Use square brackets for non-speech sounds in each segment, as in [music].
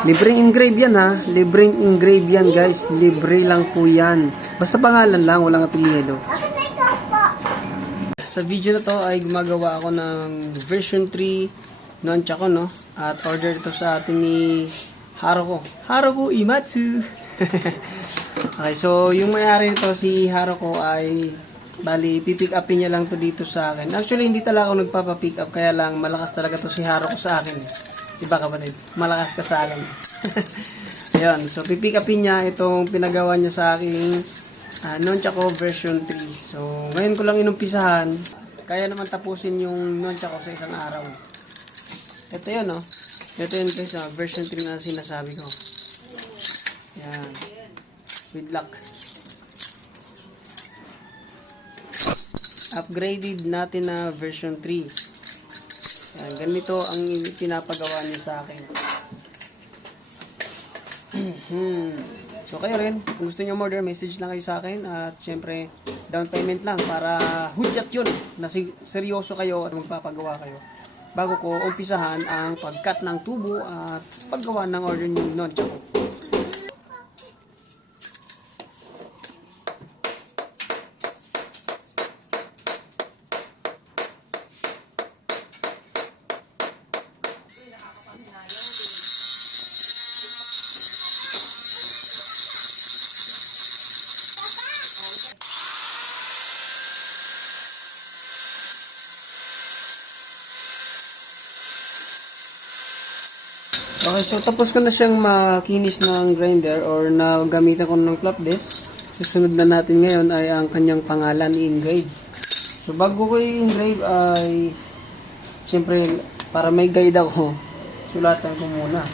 Libreng engrave yan ha. Libreng engrave yan guys. Libre lang po yan. Basta pangalan lang, walang apelyido. Sa video na to ay gumagawa ako ng version 3 nunchako no. At order ito sa atin ni Haruko. Haruko Imatsu. [laughs] okay, so yung may-ari nito si Haruko ay bali pipick upin niya lang to dito sa akin. Actually hindi talaga ako nagpapa-pick up kaya lang malakas talaga to si Haruko sa akin. Diba kapatid? Malakas ka sa akin. [laughs] Ayun, so pipick upin niya itong pinagawa niya sa aking uh, Nunchako version 3. So ngayon ko lang inumpisahan. Kaya naman tapusin yung Nunchako sa isang araw. Ito yun, no? Ito yun guys, ah, version 3 na sinasabi ko. Yan. With luck. Upgraded natin na version 3. Yan, ganito ang pinapagawa niya sa akin. Hmm. so kayo rin, kung gusto niyo order, message lang kayo sa akin at syempre down payment lang para hudyat yun na seryoso kayo at magpapagawa kayo bago ko umpisahan ang pagkat ng tubo at paggawa ng order niyo nun. Tsaka, Okay, so tapos ko na siyang makinis ng grinder or na gamitan ko ng flop disk. Susunod na natin ngayon ay ang kanyang pangalan i-engrave. So bago ko i-engrave ay siyempre para may guide ako, sulatan ko muna.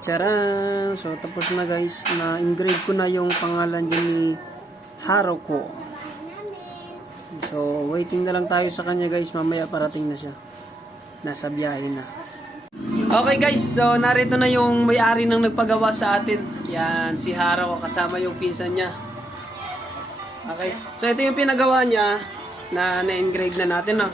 Tcharan! So, tapos na guys, na engrave ko na yung pangalan niya ni Haruko. So, waiting na lang tayo sa kanya guys, mamaya parating na siya. Nasa biyahe na. Okay guys, so narito na yung may-ari ng nagpagawa sa atin. Yan, si Haruko kasama yung pinsan niya. Okay, so ito yung pinagawa niya na na-engrave na natin, no?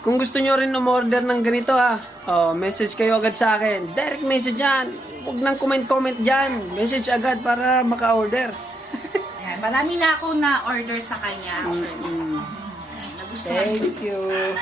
Kung gusto nyo rin umorder ng ganito ha, oh, message kayo agad sa akin. Direct message yan. Huwag nang comment-comment dyan. Message agad para maka-order. [laughs] Ayan, marami na ako na order sa kanya. Mm. Ko. Thank you.